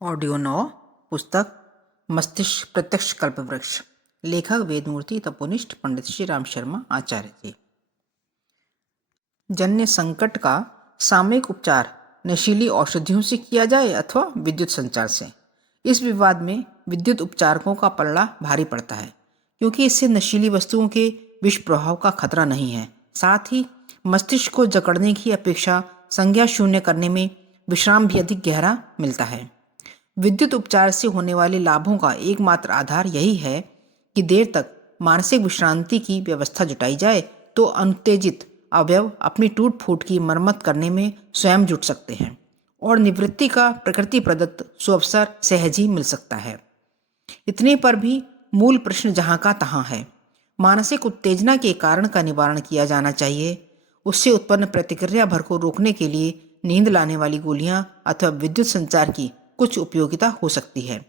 Audio 9 पुस्तक मस्तिष्क प्रत्यक्ष कल्पवृक्ष। लेखक वेदमूर्ति तपोनिष्ठ पंडित श्री राम शर्मा आचार्य जी। जन्य संकट का सामयिक उपचार नशीली औषधियों से किया जाए अथवा विद्युत संचार से। इस विवाद में विद्युत उपचारकों का पलड़ा भारी पड़ता है, क्योंकि इससे नशीली वस्तुओं के विष प्रभाव का खतरा नहीं है। साथ ही मस्तिष्क को जकड़ने की अपेक्षा संज्ञा शून्य करने में विश्राम भी अधिक गहरा मिलता है। विद्युत उपचार से होने वाले लाभों का एकमात्र आधार यही है कि देर तक मानसिक विश्रांति की व्यवस्था जुटाई जाए तो अनुत्तेजित अवयव अपनी टूट फूट की मरम्मत करने में स्वयं जुट सकते हैं और निवृत्ति का प्रकृति प्रदत्त सुअवसर सहज ही मिल सकता है। इतने पर भी मूल प्रश्न जहाँ का तहाँ है। मानसिक उत्तेजना के कारण का निवारण किया जाना चाहिए। उससे उत्पन्न प्रतिक्रिया भर को रोकने के लिए नींद लाने वाली गोलियां अथवा विद्युत संचार की कुछ उपयोगिता हो सकती है।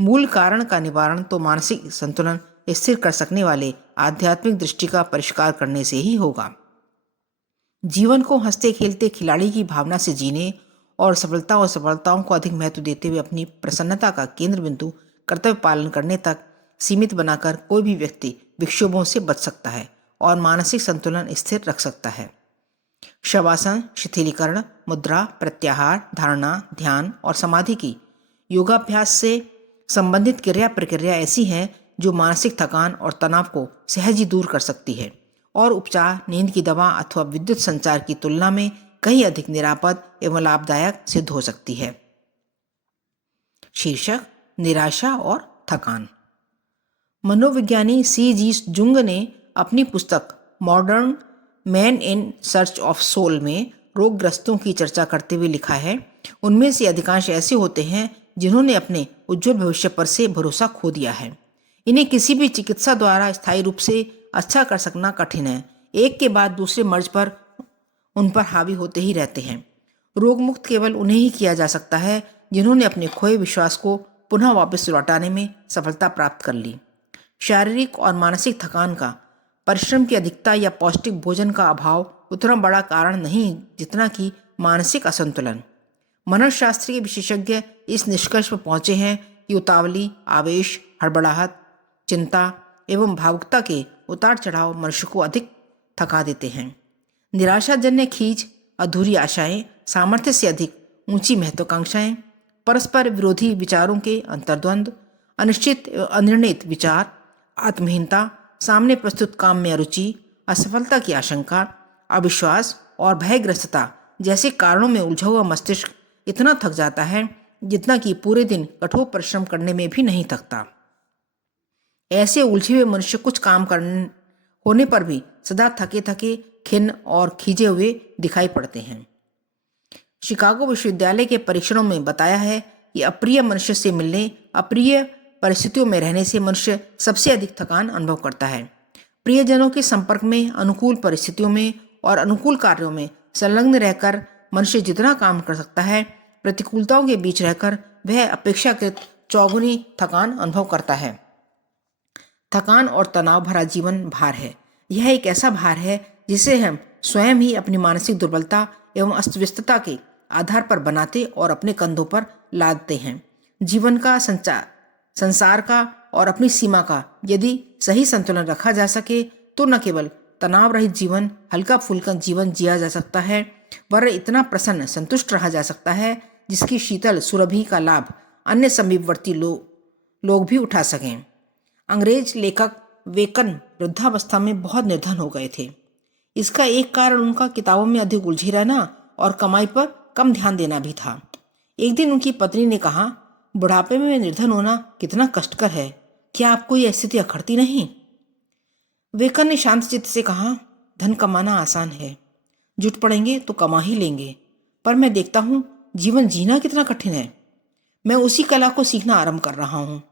मूल कारण का निवारण तो मानसिक संतुलन स्थिर कर सकने वाले आध्यात्मिक दृष्टि का परिष्कार करने से ही होगा। जीवन को हंसते खेलते खिलाड़ी की भावना से जीने और सफलताओं को अधिक महत्व देते हुए अपनी प्रसन्नता का केंद्र बिंदु कर्तव्य पालन करने तक सीमित बनाकर कोई भी व्यक्ति विक्षोभों से बच सकता है और मानसिक संतुलन स्थिर रख सकता है। शवासन, शिथिलीकरण, मुद्रा, प्रत्याहार, धारणा, ध्यान और समाधि की योगाभ्यास से संबंधित क्रिया प्रक्रिया ऐसी हैं जो मानसिक थकान और तनाव को सहज ही दूर कर सकती है और उपचार नींद की दवा अथवा विद्युत संचार की तुलना में कहीं अधिक निरापद एवं लाभदायक सिद्ध हो सकती है। शीर्षक: निराशा और थकान। मनोविज्ञानी C.G. जुंग ने अपनी पुस्तक modern man in search of soul में रोगग्रस्तों की चर्चा करते हुए लिखा है, उनमें से अधिकांश ऐसे होते हैं जिन्होंने अपने उज्जवल भविष्य पर से भरोसा खो दिया है। इन्हें किसी भी चिकित्सा द्वारा स्थायी रूप से अच्छा कर सकना कठिन है। एक के बाद दूसरे मर्ज पर उन पर हावी होते ही रहते हैं। रोग मुक्त केवल उन्हें ही किया जा सकता है जिन्होंने अपने खोए विश्वास को पुनः वापस लौटाने में सफलता प्राप्त कर ली। शारीरिक और मानसिक थकान का परिश्रम की अधिकता या पौष्टिक भोजन का अभाव उतना बड़ा कारण नहीं जितना कि मानसिक असंतुलन। मनोशास्त्र के विशेषज्ञ इस निष्कर्ष पर पहुंचे हैं कि उतावली, आवेश, हड़बड़ाहट, चिंता एवं भावुकता के उतार चढ़ाव मनुष्य को अधिक थका देते हैं। निराशाजन्य खींच, अधूरी आशाएं, सामर्थ्य से अधिक ऊंची महत्वाकांक्षाएं, परस्पर विरोधी विचारों के अंतर्द्वंद, अनिश्चित अनिर्णित विचार, आत्महीनता, सामने प्रस्तुत काम में अरुचि, असफलता की आशंका, अविश्वास और भयग्रस्तता जैसे कारणों में उलझा हुआ मस्तिष्क इतना थक जाता है जितना कि पूरे दिन कठोर परिश्रम करने में भी नहीं थकता। ऐसे उलझे हुए मनुष्य कुछ काम करने होने पर भी सदा थके थके, खिन्न और खींचे हुए दिखाई पड़ते हैं। शिकागो विश्वविद्यालय के परीक्षणों में बताया है कि अप्रिय मनुष्य से मिलने, अप्रिय परिस्थितियों में रहने से मनुष्य सबसे अधिक थकान अनुभव करता है। प्रियजनों के संपर्क में, अनुकूल परिस्थितियों में और अनुकूल कार्यों में संलग्न रहकर मनुष्य जितना काम कर सकता है, प्रतिकूलताओं के बीच रहकर वह अपेक्षाकृत चौगुनी थकान अनुभव करता है। थकान और तनाव भरा जीवन भार है। यह एक ऐसा भार है जिसे हम स्वयं ही अपनी मानसिक दुर्बलता एवं अस्तव्यस्तता के आधार पर बनाते और अपने कंधों पर लादते हैं। जीवन का संसार का और अपनी सीमा का यदि सही संतुलन रखा जा सके तो न केवल तनाव रहित जीवन, हल्का फुल्का जीवन जिया जा सकता है, वरन इतना प्रसन्न संतुष्ट रहा जा सकता है जिसकी शीतल सुरभि का लाभ अन्य समीपवर्ती लोग भी उठा सकें। अंग्रेज लेखक बेकन वृद्धावस्था में बहुत निर्धन हो गए थे। इसका एक कारण उनका किताबों में अधिक उलझे रहना और कमाई पर कम ध्यान देना भी था। एक दिन उनकी पत्नी ने कहा, बुढ़ापे में निर्धन होना कितना कष्टकर है, क्या आपको यह स्थिति अखरती नहीं? वेकन ने शांत चित्त से कहा, धन कमाना आसान है, जुट पड़ेंगे तो कमा ही लेंगे, पर मैं देखता हूँ जीवन जीना कितना कठिन है। मैं उसी कला को सीखना आरंभ कर रहा हूँ।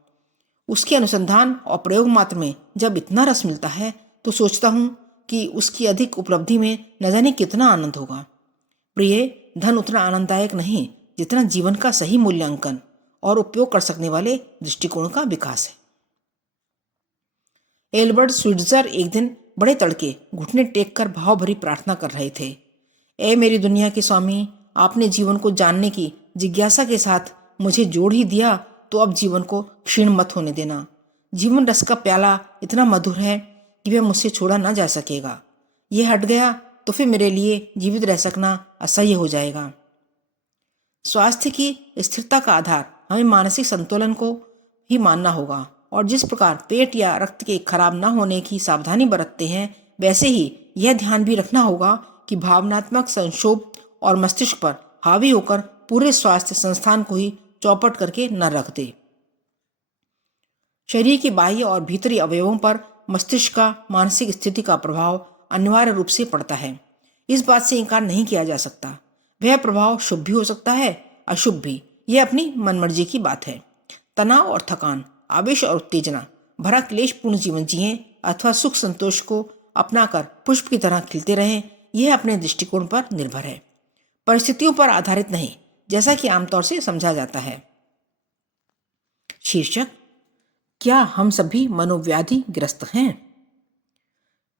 उसके अनुसंधान और प्रयोग मात्र में जब इतना रस मिलता है तो सोचता हूँ कि उसकी अधिक उपलब्धि में न जाने कितना आनंद होगा। प्रिय, धन उतना आनंददायक नहीं जितना जीवन का सही मूल्यांकन और उपयोग कर सकने वाले दृष्टिकोण का विकास है। एल्बर्ट स्वीट्जर एक दिन बड़े तड़के घुटने टेक कर भाव भरी प्रार्थना कर रहे थे। ए मेरी दुनिया के स्वामी, आपने जीवन को जानने की जिज्ञासा के साथ मुझे जोड़ ही दिया तो अब जीवन को क्षीण मत होने देना। जीवन रस का प्याला इतना मधुर है कि वह मुझसे छोड़ा ना जा सकेगा। यह हट गया तो फिर मेरे लिए जीवित रह सकना असह्य हो जाएगा। स्वास्थ्य की स्थिरता का आधार हमें मानसिक संतुलन को ही मानना होगा, और जिस प्रकार पेट या रक्त के खराब न होने की सावधानी बरतते हैं, वैसे ही यह ध्यान भी रखना होगा कि भावनात्मक संक्षोभ और मस्तिष्क पर हावी होकर पूरे स्वास्थ्य संस्थान को ही चौपट करके न रख दे। शरीर के बाह्य और भीतरी अवयवों पर मस्तिष्क का मानसिक स्थिति का प्रभाव अनिवार्य रूप से पड़ता है। इस बात से इनकार नहीं किया जा सकता। वह प्रभाव शुभ भी हो सकता है, अशुभ भी। यह अपनी मनमर्जी की बात है। तनाव और थकान, आवेश और उत्तेजना भरा क्लेशपूर्ण जीवन जिएं अथवा सुख संतोष को अपनाकर पुष्प की तरह खिलते रहें, यह अपने दृष्टिकोण पर निर्भर है, परिस्थितियों पर आधारित नहीं, जैसा कि आमतौर से समझा जाता है। शीर्षक: क्या हम सभी मनोव्याधि ग्रस्त हैं?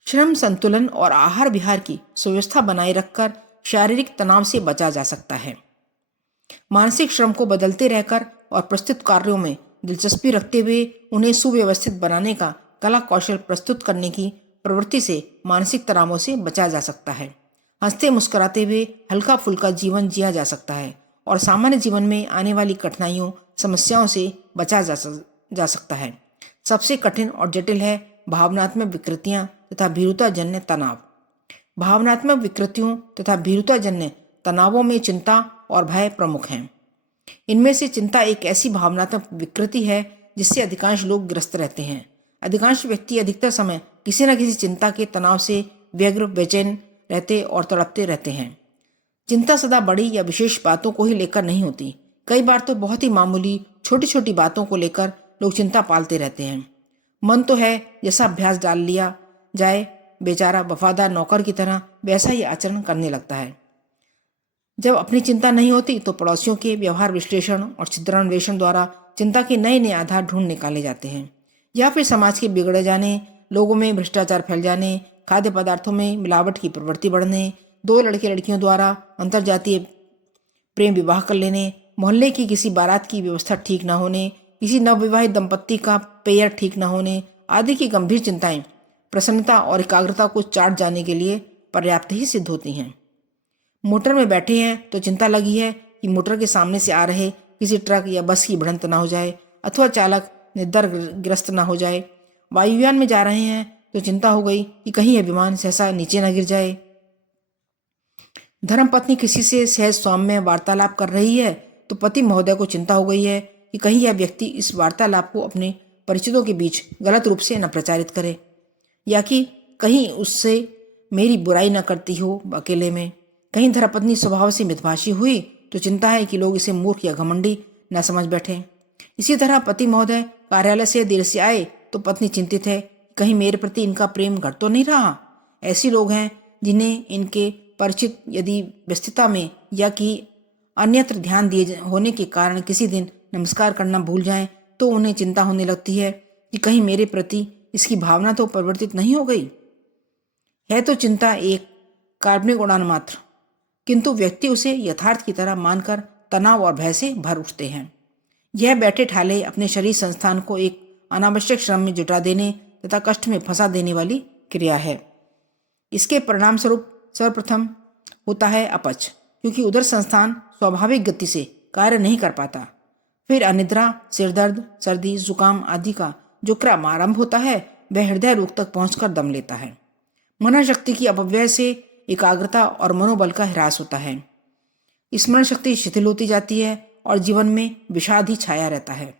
श्रम संतुलन और आहार विहार की सुव्यवस्था बनाए रखकर शारीरिक तनाव से बचा जा सकता है। मानसिक श्रम को बदलते रहकर और प्रस्तुत कार्यों में दिलचस्पी रखते हुए उन्हें सुव्यवस्थित बनाने का कला कौशल प्रस्तुत करने की प्रवृत्ति से मानसिक तनावों से बचा जा सकता है। हंसते मुस्कुराते हुए हल्का फुल्का जीवन जिया जा सकता है और सामान्य जीवन में आने वाली कठिनाइयों समस्याओं से बचा जा सकता है। सबसे कठिन और जटिल है भावनात्मक विकृतियां तथा भीरुताजन्य तनाव। भावनात्मक विकृतियों तथा भीरुताजन्य तनावों में चिंता और भय प्रमुख हैं। इनमें से चिंता एक ऐसी भावनात्मक विकृति है जिससे अधिकांश लोग ग्रस्त रहते हैं। अधिकांश व्यक्ति अधिकतर समय किसी न किसी चिंता के तनाव से व्यग्र, बेचैन रहते और तड़पते रहते हैं। चिंता सदा बड़ी या विशेष बातों को ही लेकर नहीं होती। कई बार तो बहुत ही मामूली छोटी छोटी बातों को लेकर लोग चिंता पालते रहते हैं। मन तो है जैसा अभ्यास डाल लिया जाए, बेचारा वफादार नौकर की तरह वैसा ही आचरण करने लगता है। जब अपनी चिंता नहीं होती तो पड़ोसियों के व्यवहार विश्लेषण और छिद्रान्वेषण द्वारा चिंता के नए नए आधार ढूंढ निकाले जाते हैं, या फिर समाज के बिगड़े जाने, लोगों में भ्रष्टाचार फैल जाने, खाद्य पदार्थों में मिलावट की प्रवृत्ति बढ़ने, दो लड़के लड़कियों द्वारा अंतरजातीय प्रेम विवाह कर लेने, मोहल्ले की किसी बारात की व्यवस्था ठीक न होने, किसी नवविवाहित दंपत्ति का पेयर ठीक न होने आदि की गंभीर चिंताएं प्रसन्नता और एकाग्रता को चाट जाने के लिए पर्याप्त ही सिद्ध होती हैं। मोटर में बैठे हैं तो चिंता लगी है कि मोटर के सामने से आ रहे किसी ट्रक या बस की भिड़ंत न हो जाए अथवा चालक निद्राग्रस्त न हो जाए। वायुयान में जा रहे हैं तो चिंता हो गई कि कहीं यह विमान सहसा नीचे न गिर जाए। धर्मपत्नी किसी से सहज सौम्य वार्तालाप कर रही है तो पति महोदय को चिंता हो गई है कि कहीं यह व्यक्ति इस वार्तालाप को अपने परिचितों के बीच गलत रूप से न प्रचारित करे, या कि कहीं उससे मेरी बुराई न करती हो अकेले में। कहीं धर्मपत्नी स्वभाव से मितभाषी हुई तो चिंता है कि लोग इसे मूर्ख या घमंडी न समझ बैठे। इसी तरह पति महोदय कार्यालय से देर से आए तो पत्नी चिंतित है कहीं मेरे प्रति इनका प्रेम घट तो नहीं रहा। ऐसे लोग हैं जिन्हें इनके परिचित यदि व्यस्तता में या कि अन्यत्र ध्यान दिए होने के कारण किसी दिन नमस्कार करना भूल जाएं तो उन्हें चिंता होने लगती है कि कहीं मेरे प्रति इसकी भावना तो परिवर्तित नहीं हो गई है। तो चिंता एक काल्पनिक उड़ान मात्र, किंतु व्यक्ति उसे यथार्थ की तरह मानकर तनाव और भय से भर उठते हैं। यह बैठे ठाले अपने शरीर संस्थान को एक अनावश्यक श्रम में जुटा देने तथा कष्ट में फंसा देने वाली क्रिया है। इसके परिणाम स्वरूप सर्वप्रथम होता है अपच, क्योंकि उदर संस्थान स्वाभाविक गति से कार्य नहीं कर पाता। फिर अनिद्रा, सिरदर्द, सर्दी, जुकाम आदि का जो क्रम आरंभ होता है वह हृदय रोग तक पहुंचकर दम लेता है। मनन शक्ति की अपव्यय से एकाग्रता और मनोबल का ह्रास होता है। स्मरण शक्ति शिथिल होती जाती है और जीवन में विषाद ही छाया रहता है।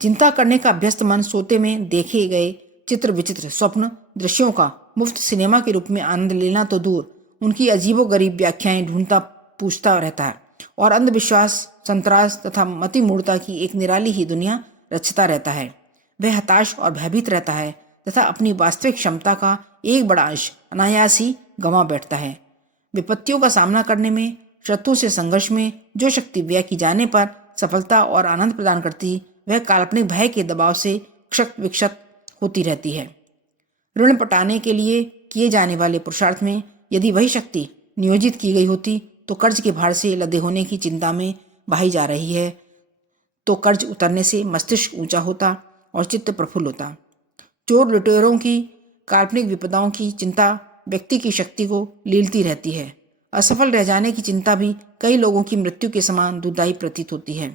चिंता करने का अभ्यस्त मन सोते में देखे गए चित्र विचित्र स्वप्न दृश्यों का मुफ्त सिनेमा के रूप में आनंद लेना तो दूर, उनकी अजीबोगरीब व्याख्याएं ढूंढता पूछता रहता है और अंधविश्वास, संतरास तथा मति मूढ़ता की एक निराली ही दुनिया रचता रहता है। वह हताश और भयभीत रहता है तथा अपनी वास्तविक क्षमता का एक बड़ा अंश अनायास ही गंवा बैठता है। विपत्तियों का सामना करने में, शत्रु से संघर्ष में जो शक्ति व्यय की जाने पर सफलता और आनंद प्रदान करती, वह काल्पनिक भय के दबाव से क्षत विक्षत होती रहती है। ऋण पटाने के लिए किए जाने वाले पुरुषार्थ में यदि वही शक्ति नियोजित की गई होती तो कर्ज के भार से लदे होने की चिंता में बहाई जा रही है तो कर्ज उतरने से मस्तिष्क ऊंचा होता और चित्त प्रफुल्ल होता। चोर लुटेरों की काल्पनिक विपदाओं की चिंता व्यक्ति की शक्ति को लीलती रहती है। असफल रह जाने की चिंता भी कई लोगों की मृत्यु के समान दुखदायी प्रतीत होती है।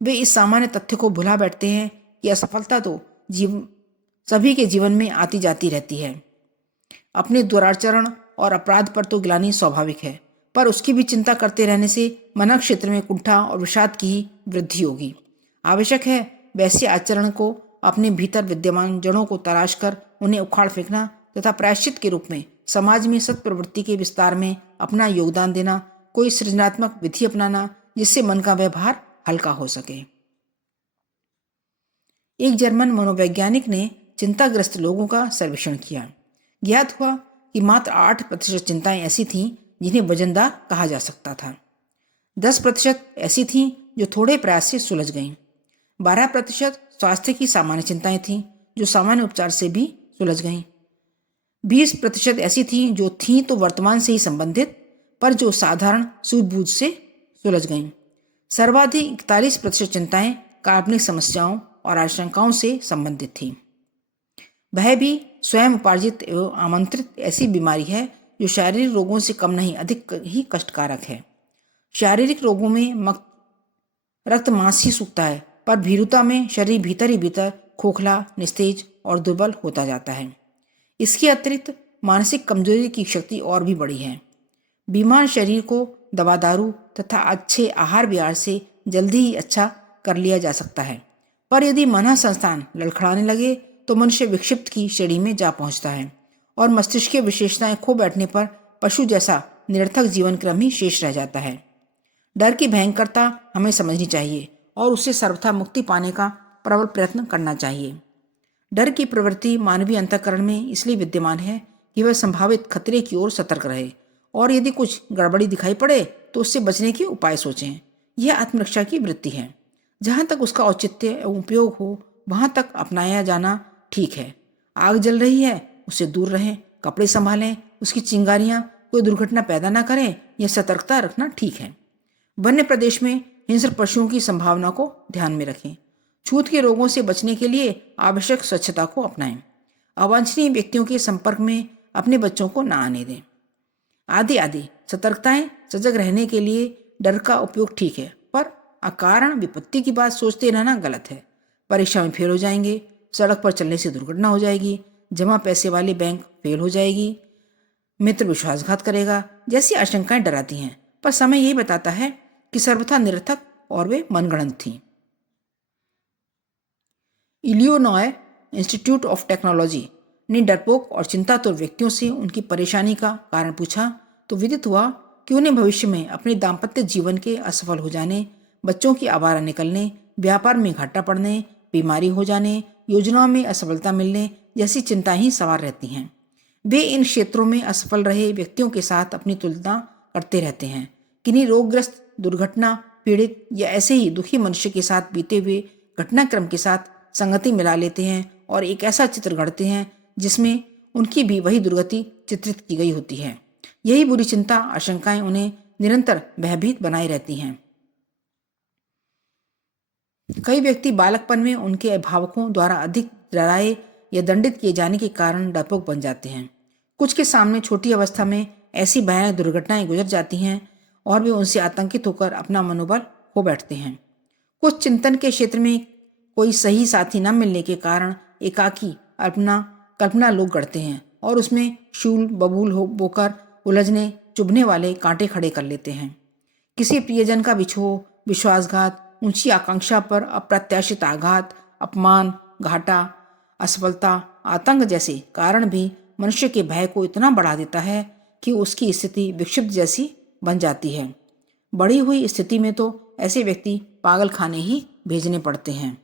वे इस सामान्य तथ्य को भुला बैठते हैं कि असफलता तो सभी के जीवन में आती जाती रहती है। अपने दुराचरण और अपराध पर तो ग्लानि स्वाभाविक है, पर उसकी भी चिंता करते रहने से मन क्षेत्र में कुंठा और विषाद की ही वृद्धि होगी। आवश्यक है वैसे आचरण को अपने भीतर विद्यमान जड़ों को तराश कर उन्हें उखाड़ फेंकना तथा प्रायश्चित के रूप में समाज में सत्प्रवृत्ति के विस्तार में अपना योगदान देना, कोई सृजनात्मक विधि अपनाना जिससे मन का व्यवहार हल्का हो सके। एक जर्मन मनोवैज्ञानिक ने चिंताग्रस्त लोगों का सर्वेक्षण किया। ज्ञात हुआ कि मात्र 8% चिंताएं ऐसी थीं जिन्हें वजनदार कहा जा सकता था। 10% ऐसी थीं जो थोड़े प्रयास से सुलझ गईं। 12% स्वास्थ्य की सामान्य चिंताएं थीं जो सामान्य उपचार से भी सुलझ गईं। 20% ऐसी थीं जो थीं तो वर्तमान से ही संबंधित, पर जो साधारण सूझबूझ से सुलझ गईं। सर्वाधिक 41% चिंताएं काल्पनिक समस्याओं और आशंकाओं से संबंधित थीं। वह भी स्वयं उपार्जित एवं आमंत्रित ऐसी बीमारी है जो शारीरिक रोगों से कम नहीं अधिक ही कष्टकारक है। शारीरिक रोगों में रक्त मांस ही सूखता है, पर भीरुता में शरीर भीतर ही भीतर खोखला, निस्तेज और दुर्बल होता जाता है। इसके अतिरिक्त मानसिक कमजोरी की शक्ति और भी बड़ी है। बीमार शरीर को दवा दारू तथा अच्छे आहार विहार से जल्दी ही अच्छा कर लिया जा सकता है, पर यदि मन संस्थान लड़खड़ाने लगे तो मनुष्य विक्षिप्त की श्रेणी में जा पहुंचता है और मस्तिष्क की विशेषताएं खो बैठने पर पशु जैसा निरर्थक जीवन क्रम ही शेष रह जाता है। डर की भयंकरता हमें समझनी चाहिए और उससे सर्वथा मुक्ति पाने का प्रबल प्रयत्न करना चाहिए। डर की प्रवृत्ति मानवीय अंतःकरण में इसलिए विद्यमान है कि वह संभावित खतरे की ओर सतर्क रहे और यदि कुछ गड़बड़ी दिखाई पड़े तो उससे बचने के उपाय सोचें। यह आत्मरक्षा की वृत्ति है। जहाँ तक उसका औचित्य एवं उपयोग हो वहाँ तक अपनाया जाना ठीक है। आग जल रही है, उससे दूर रहें, कपड़े संभालें, उसकी चिंगारियाँ कोई दुर्घटना पैदा न करें, यह सतर्कता रखना ठीक है। वन्य प्रदेश में हिंस्र पशुओं की संभावना को ध्यान में रखें। छूत के रोगों से बचने के लिए आवश्यक स्वच्छता को अपनाएं। अवांछनीय व्यक्तियों के संपर्क में अपने बच्चों को न आने दें। आदि आदि सतर्कताएं सजग रहने के लिए डर का उपयोग ठीक है, पर अकारण विपत्ति की बात सोचते रहना गलत है। परीक्षा में फेल हो जाएंगे, सड़क पर चलने से दुर्घटना हो जाएगी, जमा पैसे वाली बैंक फेल हो जाएगी, मित्र विश्वासघात करेगा, जैसी आशंकाएं डराती हैं, पर समय यही बताता है कि सर्वथा निरर्थक और वे मनगढ़ंत थीं। इलियोनॉय इंस्टीट्यूट ऑफ टेक्नोलॉजी ने डरपोक और चिंतातुर व्यक्तियों से उनकी परेशानी का कारण पूछा तो विदित हुआ कि उन्हें भविष्य में अपने दाम्पत्य जीवन के असफल हो जाने, बच्चों की आवारा निकलने, व्यापार में घाटा पड़ने, बीमारी हो जाने, योजनाओं में असफलता मिलने जैसी चिंताएं ही सवार रहती हैं। वे इन क्षेत्रों में असफल रहे व्यक्तियों के साथ अपनी तुलना करते रहते हैं। किन्हीं रोगग्रस्त, दुर्घटना पीड़ित या ऐसे ही दुखी मनुष्य के साथ बीते हुए घटनाक्रम के साथ संगति मिला लेते हैं और एक ऐसा चित्र गढ़ते हैं जिसमें उनकी भी वही दुर्गति चित्रित की गई होती है। यही बुरी चिंता, आशंकाएं उन्हें निरंतर भयभीत बनाए रहती हैं। कई व्यक्ति बालकपन में उनके अभिभावकों द्वारा अधिक डराए या दंडित किए जाने के कारण डरपोक बन जाते हैं। कुछ के सामने छोटी अवस्था में ऐसी भयानक दुर्घटनाएं गुजर जाती हैं और वे उनसे आतंकित होकर अपना मनोबल खो बैठते हैं। कुछ चिंतन के क्षेत्र में कोई सही साथी न मिलने के कारण एकाकी अपना कल्पना लोग गढ़ते हैं और उसमें शूल बबूल होकर उलझने चुभने वाले कांटे खड़े कर लेते हैं। किसी प्रियजन का विछोह, विश्वासघात, ऊंची आकांक्षा पर अप्रत्याशित आघात, अपमान, घाटा, असफलता, आतंक जैसे कारण भी मनुष्य के भय को इतना बढ़ा देता है कि उसकी स्थिति विक्षिप्त जैसी बन जाती है। बढ़ी हुई स्थिति में तो ऐसे व्यक्ति पागल खाने ही भेजने पड़ते हैं।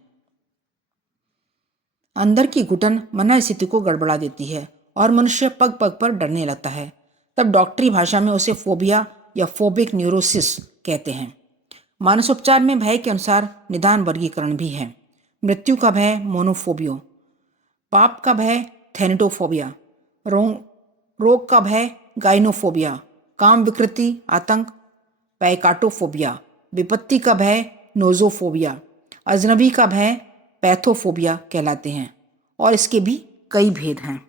अंदर की घुटन मन स्थिति को गड़बड़ा देती है और मनुष्य पग पग पर डरने लगता है। तब डॉक्टरी भाषा में उसे फोबिया या फोबिक न्यूरोसिस कहते हैं। मानसोपचार में भय के अनुसार निदान वर्गीकरण भी है। मृत्यु का भय मोनोफोबियो, पाप का भय थैनेटोफोबिया, रोग का भय गाइनोफोबिया, काम विकृति आतंक पैकाटोफोबिया, विपत्ति का भय नोज़ोफोबिया, अजनबी का भय पैथोफोबिया कहलाते हैं और इसके भी कई भेद हैं।